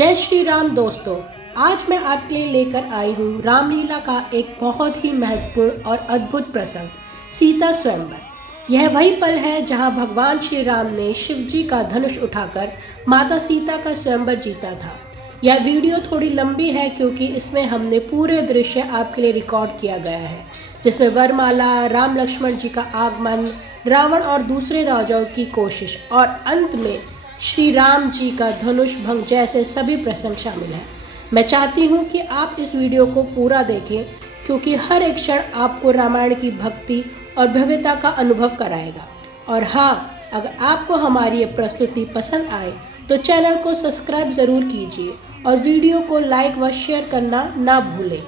जय श्री राम दोस्तों, आज मैं आपके लिए लेकर आई हूँ रामलीला का एक बहुत ही महत्वपूर्ण और अद्भुत प्रसंग, सीता स्वयंवर। यह वही पल है जहाँ भगवान श्री राम ने शिव जी का धनुष उठाकर माता सीता का स्वयंवर जीता था। यह वीडियो थोड़ी लंबी है क्योंकि इसमें हमने पूरे दृश्य आपके लिए रिकॉर्ड किया गया है, जिसमें वरमाला, राम लक्ष्मण जी का आगमन, रावण और दूसरे राजाओं की कोशिश और अंत में श्री राम जी का धनुष भंग जैसे सभी प्रसंग शामिल हैं। मैं चाहती हूँ कि आप इस वीडियो को पूरा देखें क्योंकि हर एक क्षण आपको रामायण की भक्ति और भव्यता का अनुभव कराएगा। और हाँ, अगर आपको हमारी ये प्रस्तुति पसंद आए तो चैनल को सब्सक्राइब ज़रूर कीजिए और वीडियो को लाइक व शेयर करना ना भूलें।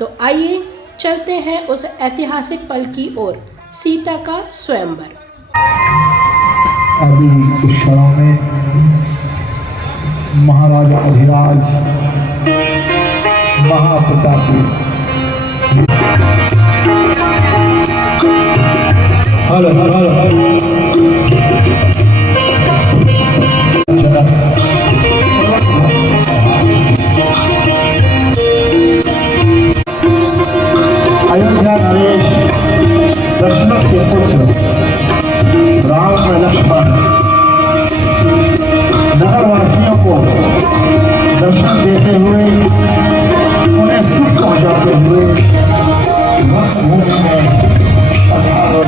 तो आइए चलते हैं उस ऐतिहासिक पल की ओर, सीता का स्वयंवर। अभी कुछ क्षणों में महाराजा अधिराज महाप्रतापी अयोध्या नरेश दशरथ के पुत्र राम और लक्ष्मण नगरवासियों को दर्शन देते हुए, उन्हें सुख पहुंचाते हुए भूमि में पधार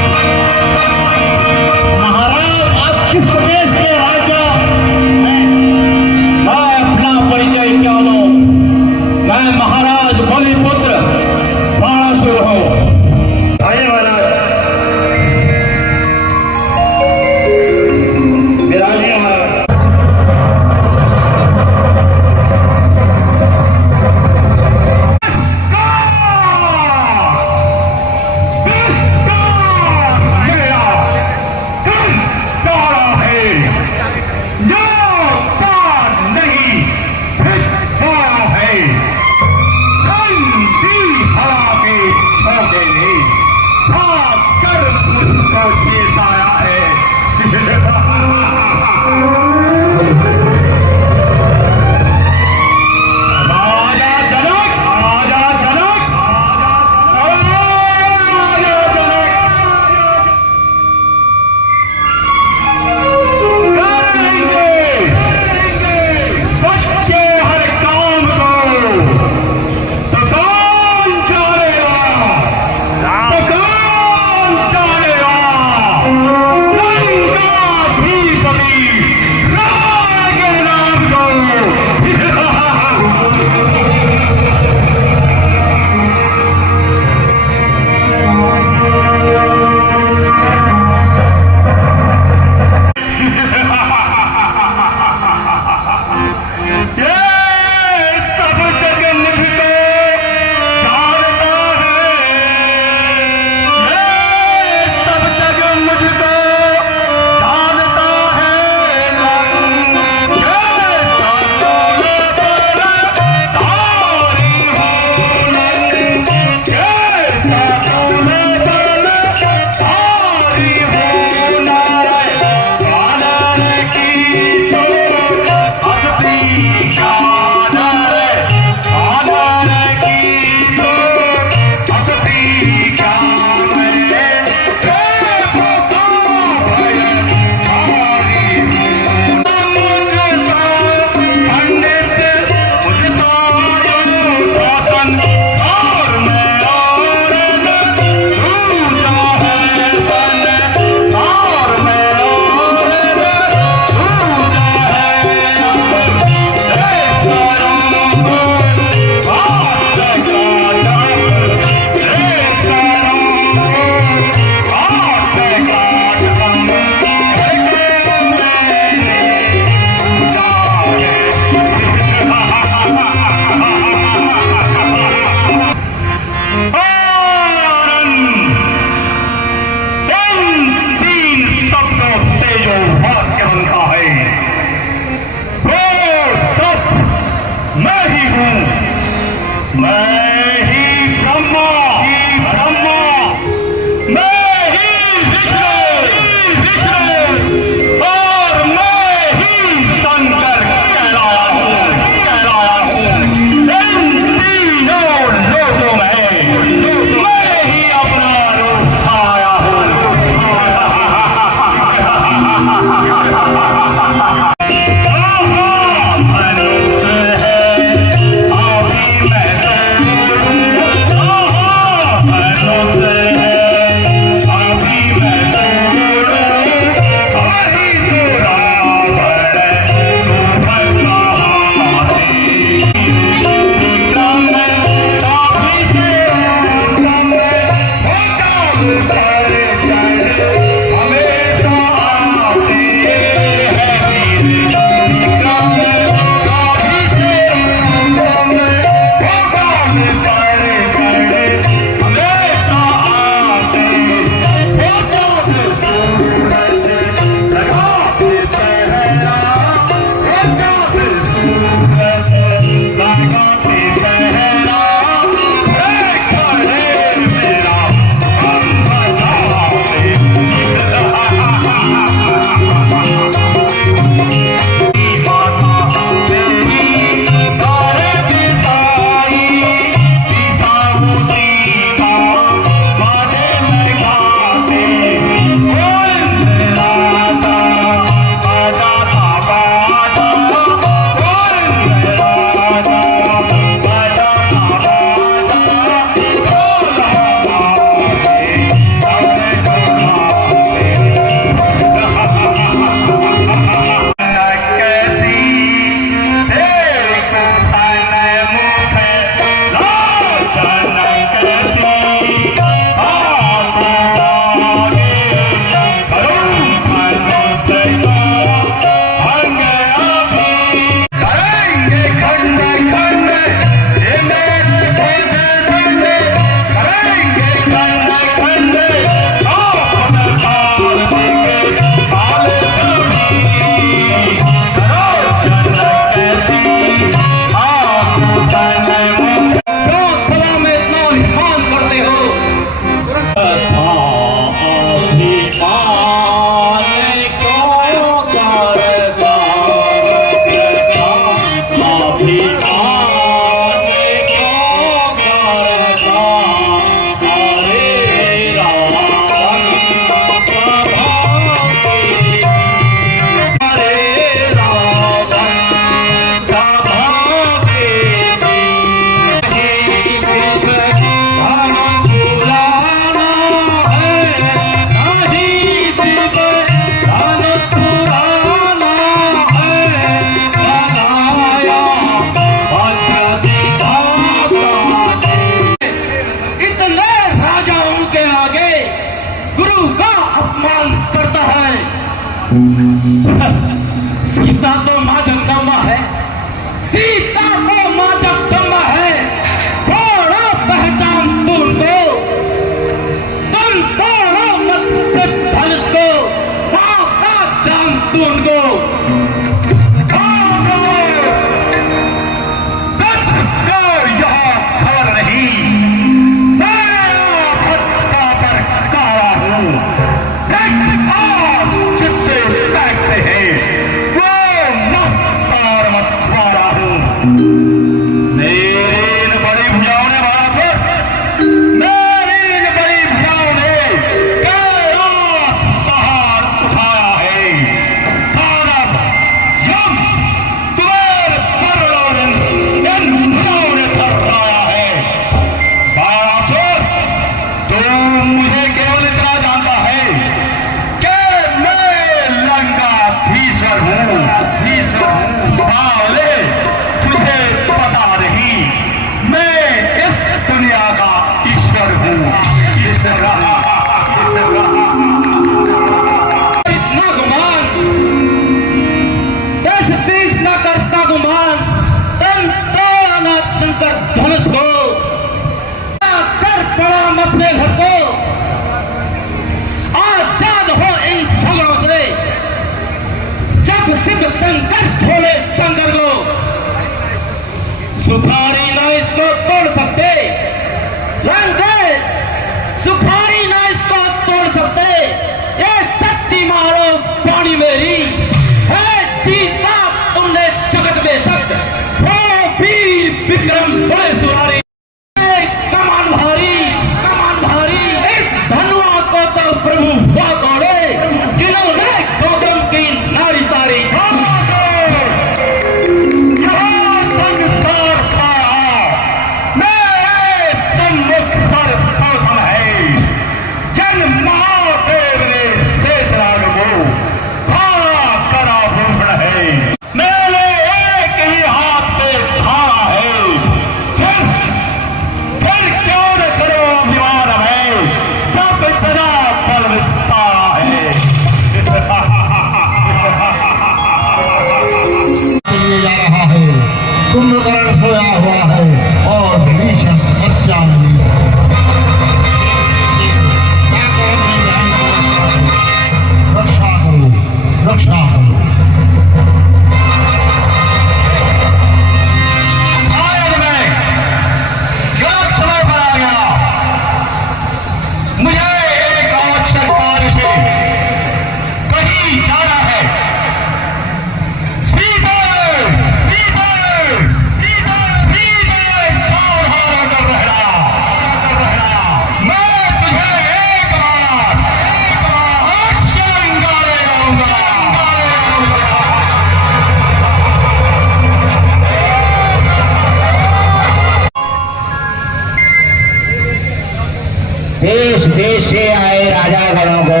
देश देश से आए राजागणों को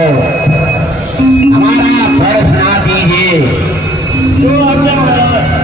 हमारा फर्ज सुना दीजिए। जो आज्ञा महाराज।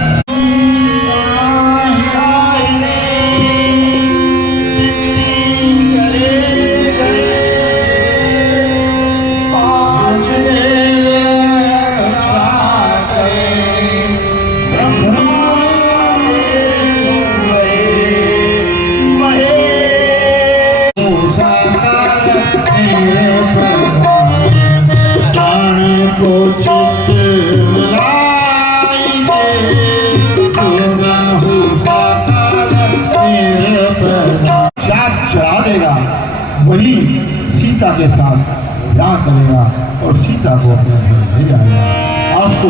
चढ़ा देगा वही सीता के साथ विवाह करेगा और सीता को अपने घर ले जाएगा। आज तो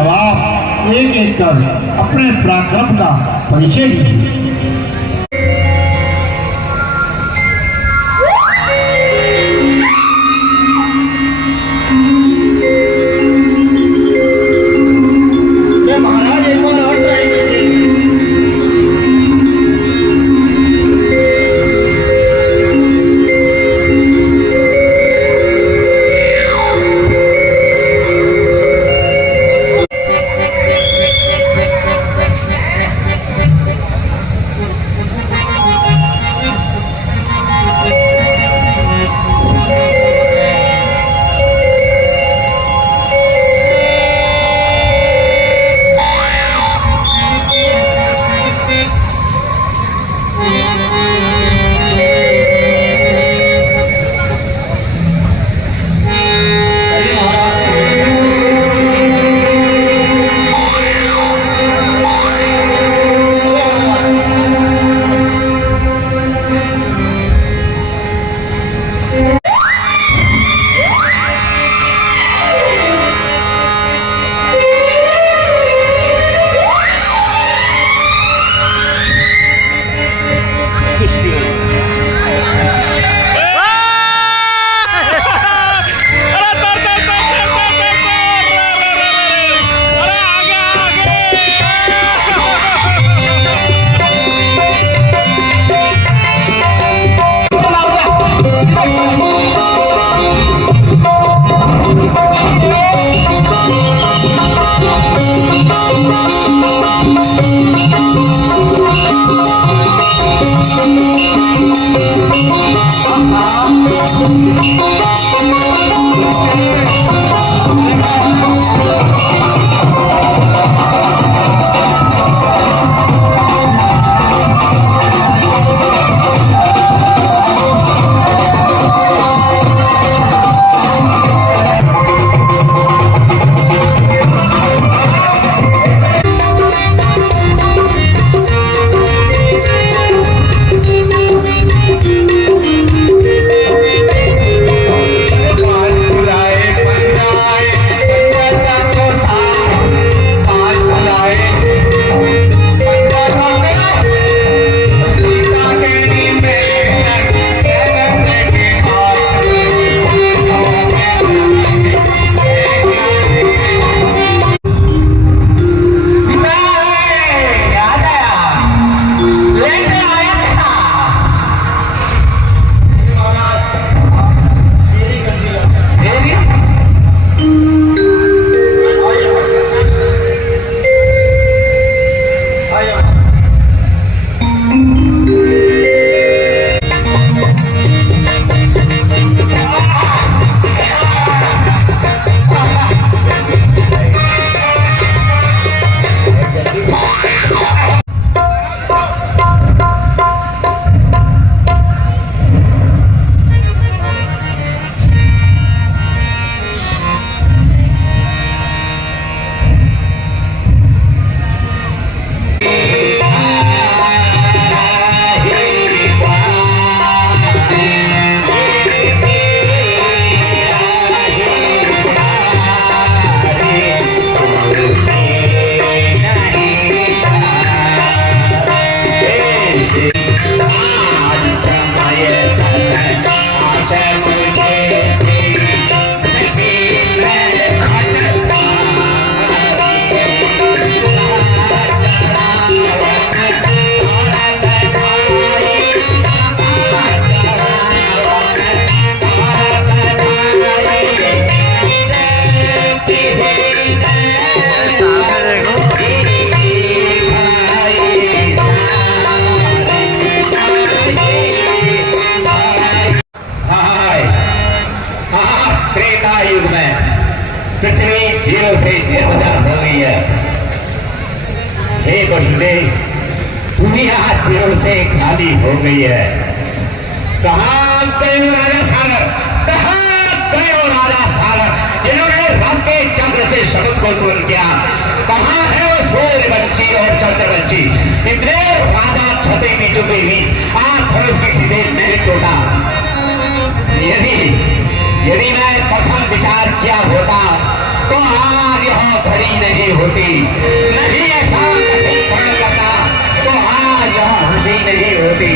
अब आप एक एक कर अपने पराक्रम का परिचय दीजिए। महाराज एक बार और ट्राई कीजिए। से खाली हो गई है। कहाँ गए हो राजा सागर, कहाँ गए हो राजा सागर, जिन्होंने रब के चक्र से शब्द को तोड़ किया? कहाँ है वो सूर्यवंशी और चंद्रवंशी? इतने राजा छते में चुके भी आज धनुष किसी से नहीं टूटा। यदि मैं प्रथम विचार किया होता तो आज यह घड़ी नहीं होती, नहीं ऐसा कठिन फल करता तो आज यह हंसी नहीं होती।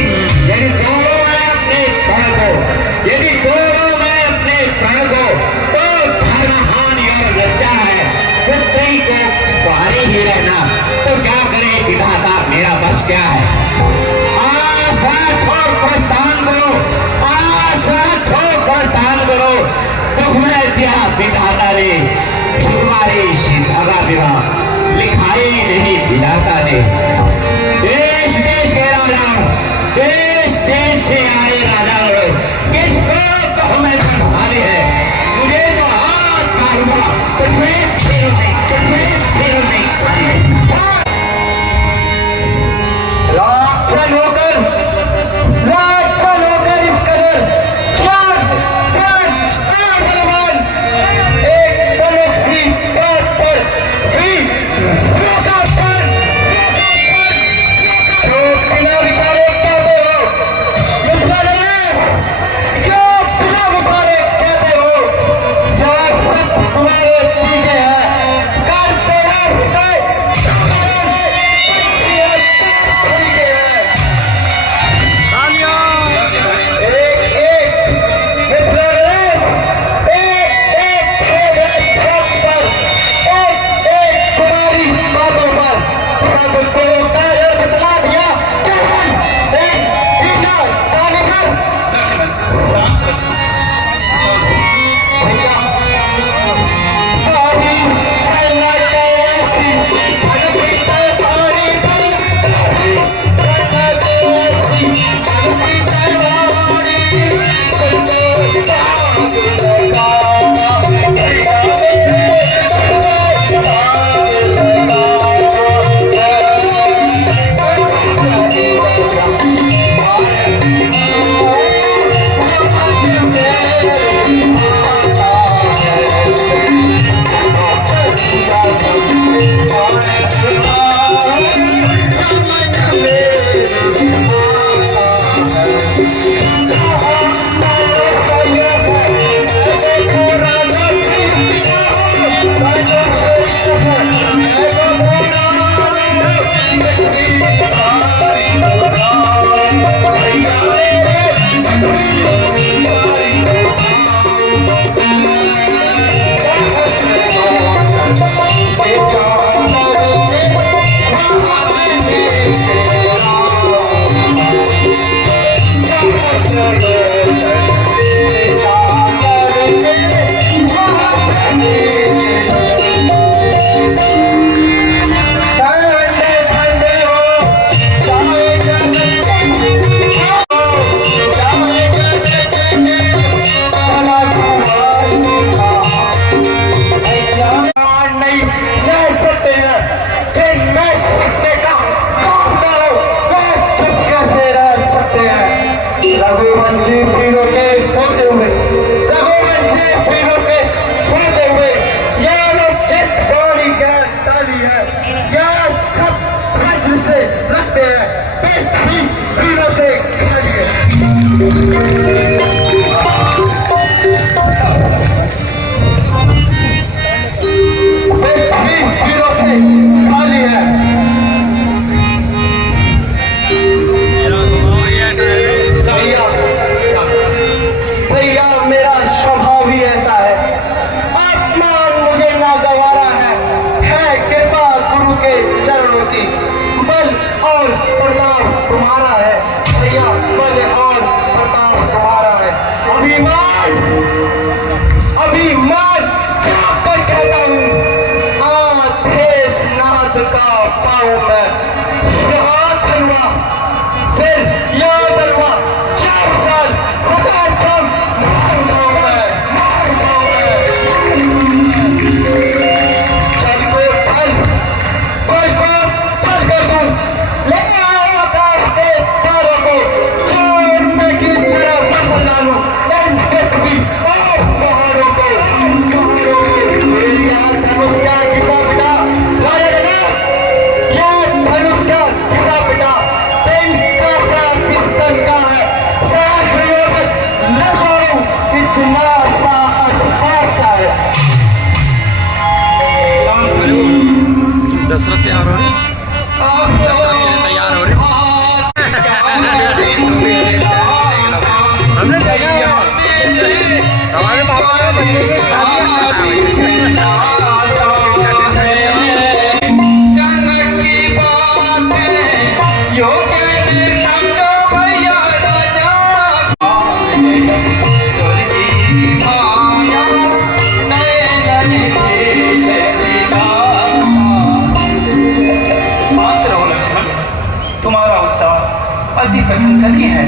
यदि दोनों में अपने प्रण को तो धर्महानि और लज्जा है, पुत्री को कुंवारी ही रहना, तो क्या करे विधाता, मेरा बस क्या है? प्रस्थान करो, प्रस्थान करो। दुख में दिया विधाता ने, तुम्हारी धागा बिना लिखाई नहीं विधाता ने। देश देश के राजा, देश देश से आए राजा, किसको तो हमें संभाले है? मुझे तो हाथ मारूंगा कुछ में फिर से भैया मेरा स्वभाव ही ऐसा है। दशरथ तैयार हो रही दशरथ के लिए तैयार हो रही हमने देखा हमारे पापा तुम्हारा उत्साह अति प्रशंसनीय है।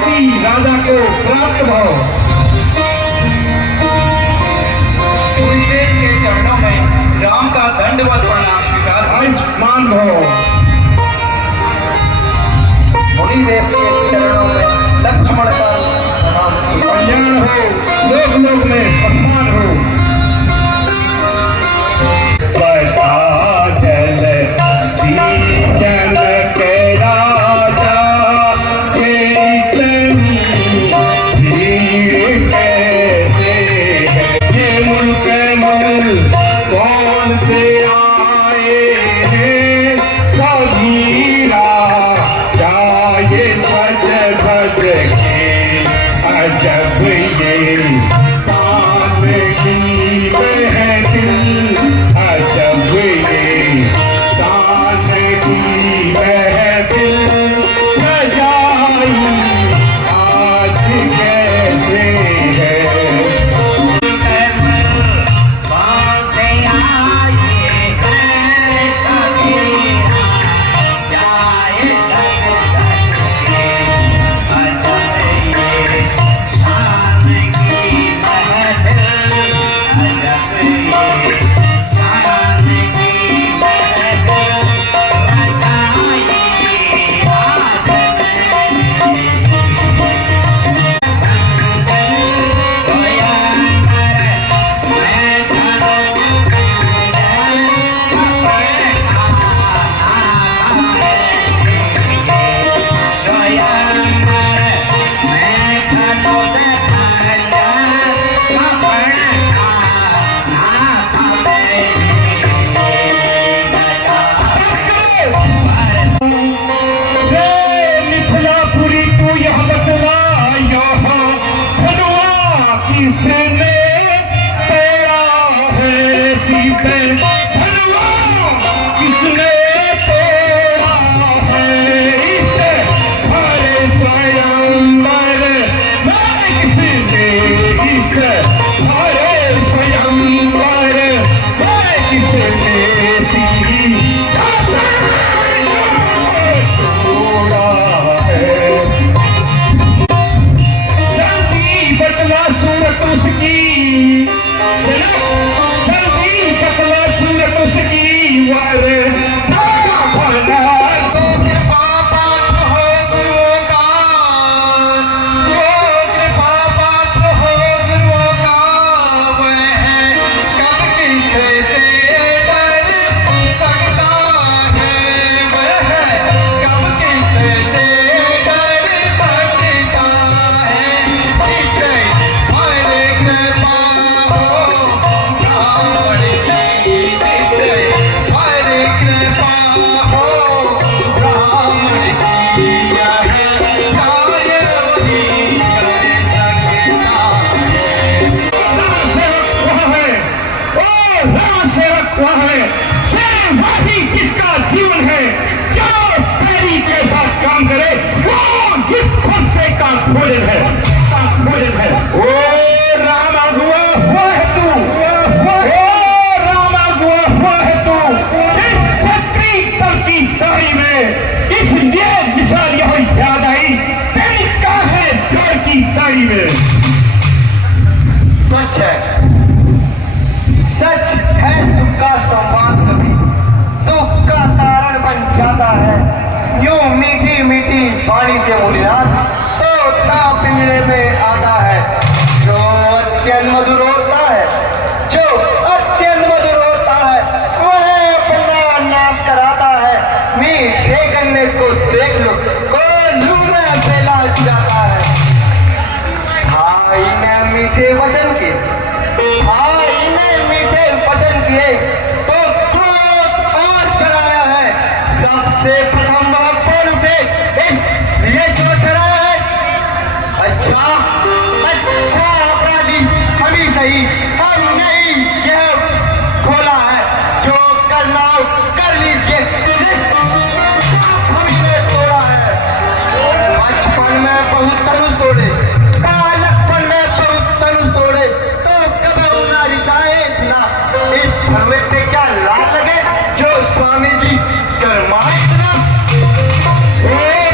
कुंती राजा को प्राप्त भव। कुरुश्रेष्ठ के चरणों में राम का दंडवत प्रणाम स्वीकार। आयुष्मान भव। मुनिदेव के चरणों में लक्ष्मण का प्रणाम। कल्याण हो, लोक लोक में सम्मान हो।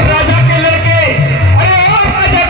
राजा के लड़के, अरे ओ राजा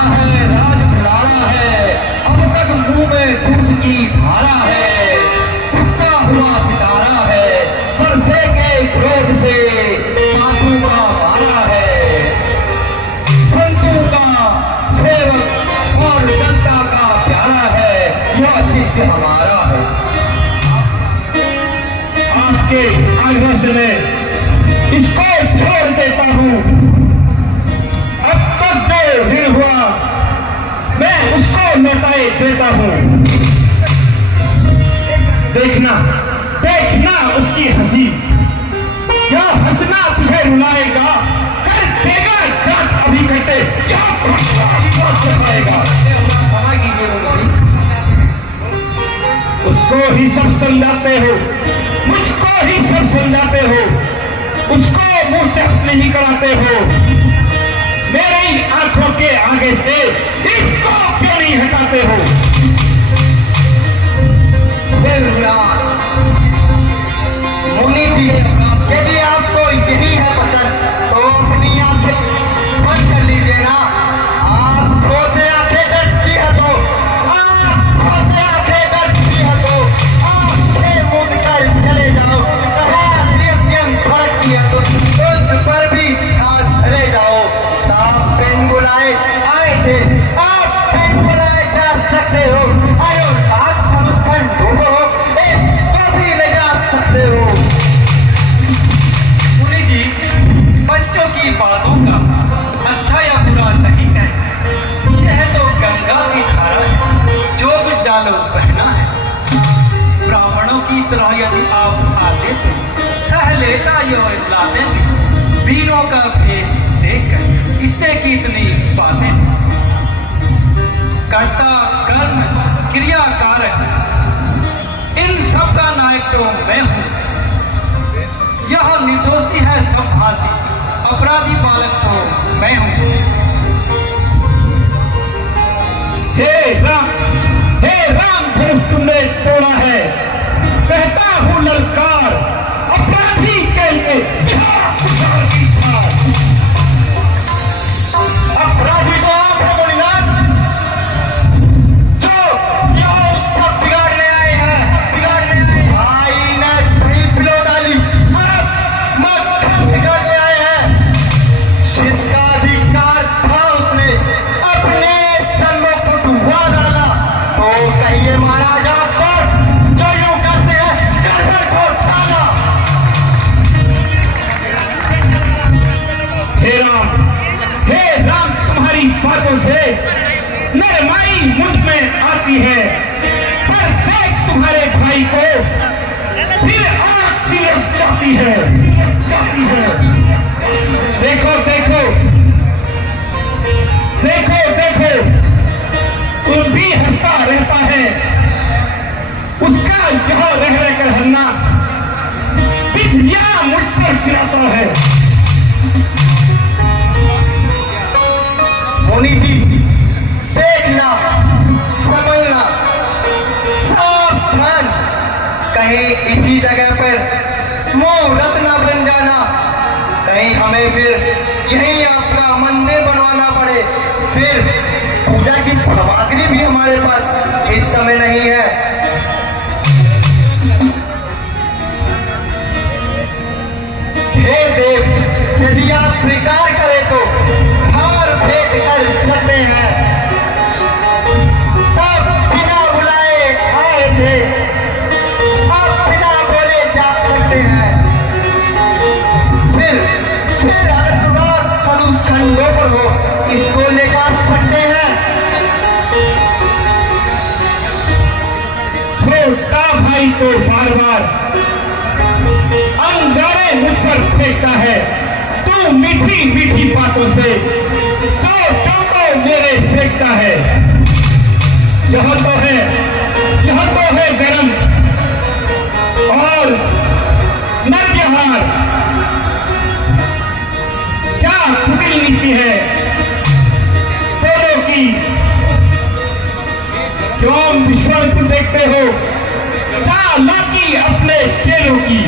राजा है, राज दुलारा है, अब तक मुंह में दूध की धारा है, उगता हुआ सितारा है, बरसे के क्रोध से साधु का मारा है, संतों का सेवक और जनता का प्यारा है, यह शिष्य हमारा है। आपके आदेश में इसको छोड़ देता हूँ। अब तक जो ऋण हुआ मैं उसको लौटाए देता हूँ। देखना देखना उसकी हंसी, क्या हंसना तुझे रुलाएगा, कर देगा दांत अभी कटे, क्या पाएगा। उसको ही सब समझाते हो, मुझको ही सब समझाते हो, उसको मुंह से नहीं कराते हो, मेरी आंखों के आगे से इसको क्यों नहीं हटाते हो। मुनि जी, यदि आपको यही है पसंद तो अपनी आंखें बंद कर लीजिए ना। आपको से आंखें डरती है तो आपको से आंखें डरती है तो आंखें मूंद कर चले जाओ। फर्क किया तो उस पर भी हाथ धरे जाओ। आप पेन बुलाए आए थे, आप पेन बुलाए जा सकते हो। आयो साथ हम उसका डूबो, इसको भी ले जा सकते हो। मुनि जी, बच्चों की बातों का अच्छा या बुरा नहीं कहें। यह तो गंगा की धारा है, जो कुछ डालो बहना है। ब्राह्मणों की तरह यदि आप आते तो सह लेता यो लाते थे। वीरों का भेष देखकर इसने की इतनी बातें। कर्ता कर्म क्रिया कारक इन सब का नायक तो मैं हूं। यह निर्दोषी है सब भांति, अपराधी बालक तो मैं हूं। हे राम धनुष तुमने तोड़ा है, कहता हूं ललकार अपराधी के लिए की था। अपराधी तो आप है मुनिनाथ, जो यो सब बिगाड़ने आए हैं। भाई ने बड़ी पिलो डाली, मक्खन बिगाड़ने आए हैं। जिसका अधिकार था उसने अपने सन्नों को डुबा डाला, तो कहिए महाराज आपको जो यूं करते हैं गड़बड़ को टाला। हे राम तुम्हारी बातों से नरमाई मुझ में आती है, पर देख तुम्हारे भाई को फिर आग सिलक जाती है। देखो देखो देखो देखो, वो भी हंसता रहता है। उसका यह रह रहकर हंसना बिजलियां मुझ पर गिराता है। मुनि जी, देखना समझना सावधान, कहीं इसी जगह पर मूर्त न बन जाना। कहीं हमें फिर यहीं आपका मंदिर बनवाना पड़े। फिर पूजा की सामग्री भी हमारे पास इस समय नहीं है। हे देव, यदि आप स्वीकार करें तो हार भेंट कर सकते हैं। तब बिना बुलाए आए थे, अब बिना बोले जा सकते हैं। फिर अगर तुम्हारा धनुष खंडों पर हो, इसको ले जा सकते हैं। छोटा भाई तो बार बार अंगारे मुझ पर फेंकता है। तू मीठी मीठी बातों से चोटों को मेरे फेंकता है। यह तो है गरम और नरव्यवहार। क्या कुटिल नीति है दोनों की। क्यों विश्वास देखते हो चालाकी अपने चेलों की।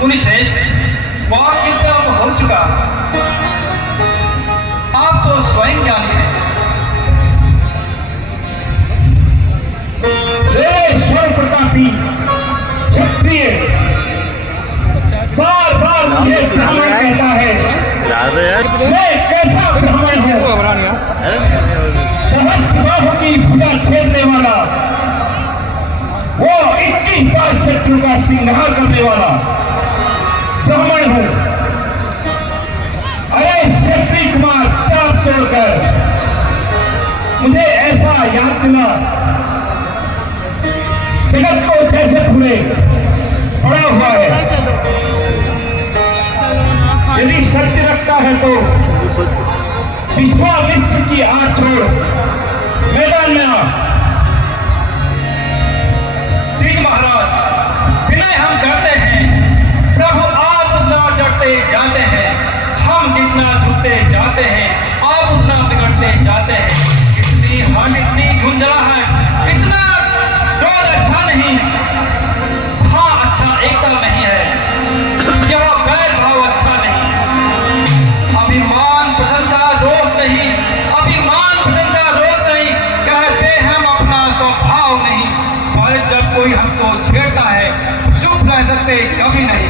मुनिश्रेष्ठ, वाक्य अब हो चुका। आप तो स्वयं ज्ञानी हैं। स्वर प्रतापी क्षत्रिय बार बार मुझे ब्राह्मण कहता है। मैं कैसा ब्राह्मण हूँ? सहस्त्र की भुजा छेदने वाला, वो 21 बार शत्रु का संहार करने वाला ब्राह्मण हूँ। अरे क्षत्रिय कुमार, चाप तोड़कर मुझे ऐसा याद दिला, जगत को जैसे पूरे पड़ा हुआ है। यदि सत्य रखता है तो विश्वामित्र की आंख छोड़ मैदान में आ। द्विज महाराज, विनय हम करते हैं, प्रभु आप उतना चढ़ते जाते हैं, हम जितना झुकते जाते हैं आप उतना बिगड़ते जाते हैं। इतनी हट, इतनी झुंझलाहट, इतना क्रोध अच्छा नहीं। हाँ, अच्छा एकता नहीं है, यह बैर भाव अच्छा नहीं। अभिमान प्रशंसा रोष नहीं, अभिमान प्रशंसा रोष नहीं, कहते हम अपना स्वभाव नहीं। और जब कोई हमको छेड़ता है, चुप रह सकते कभी नहीं।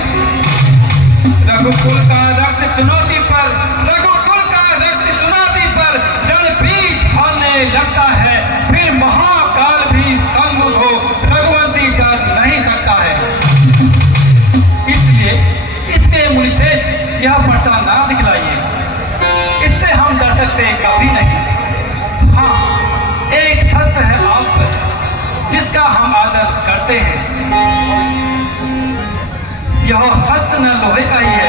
रघुकुल का रक्त चुनौती पर, रघुकुल का रक्त चुनौती पर रणबीज फलने लगता है। फिर महाकाल भी सन्मुख हो, रघुवंशी डर नहीं सकता है। इसलिए इसके मुनिश्रेष्ठ यह पर्चा ना दिखलाइए, इससे हम डर सकते कभी नहीं। हाँ, एक शस्त्र है आप पर, जिसका हम आदर करते हैं। यह शस्त्र न लोहे का ही है,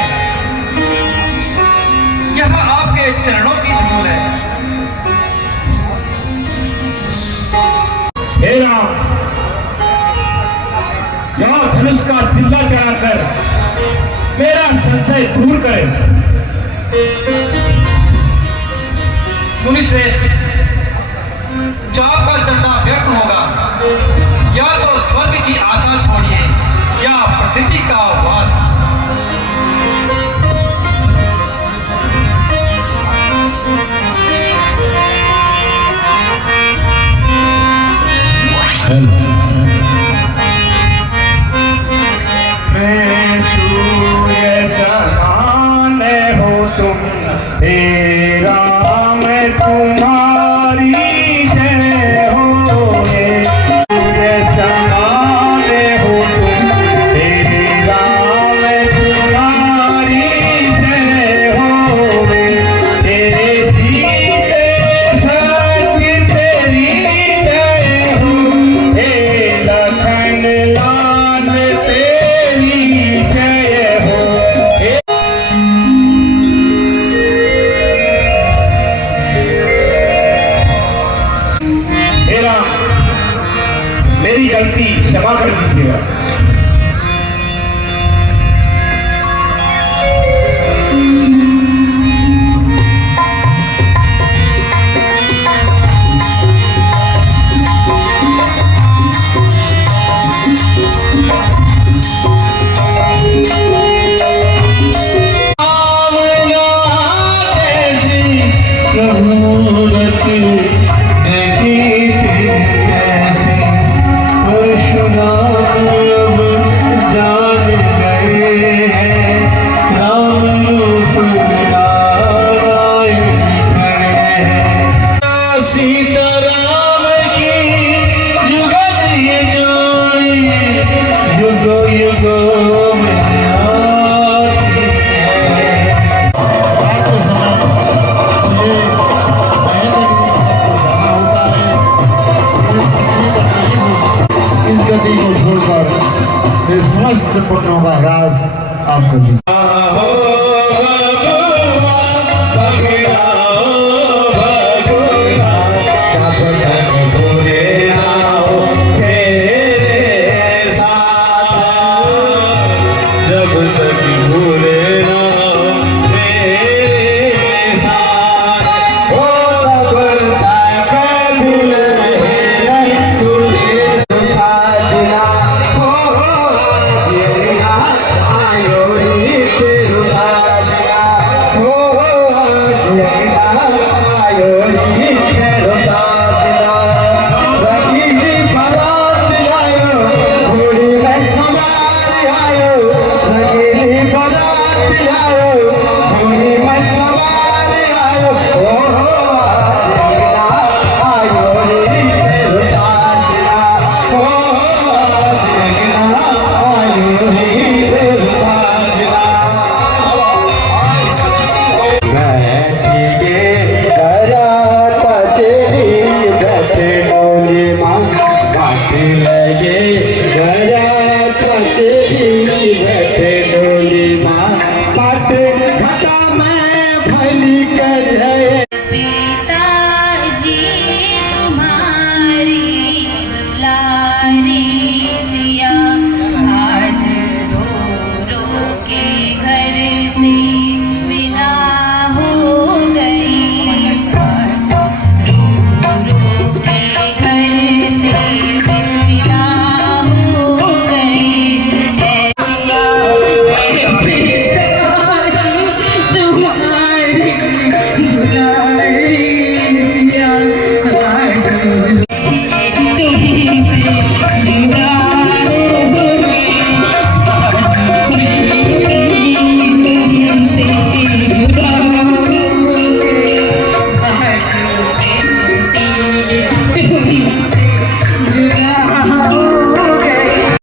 यह आपके चरणों की धूल है। हे राम, यहाँ धनुष का चिल्ला चढ़ाकर मेरा संशय दूर करें। मुनिश्रेष्ठ, चाप पर चढ़ना व्यर्थ होगा। या तो स्वर्ग की आशा छोड़िए या पृथ्वी का वास। मैं सूर्य समान हो तुम, हे राम तुम्हारी जय हो। हे सूर्य समान हो तुम, हे राम तुम्हारी जय हो। तेरे सीते सच तेरी जय हो, हे लखन लाल तेरी जय हो। हे राम, मेरी गलती क्षमा कर दीजिएगा। सीताराम की जुगल ये जोड़ी युगो युगो में आती है। इस गति को छोड़कर समस्त पुण्यों का राज आप कर दीजिए।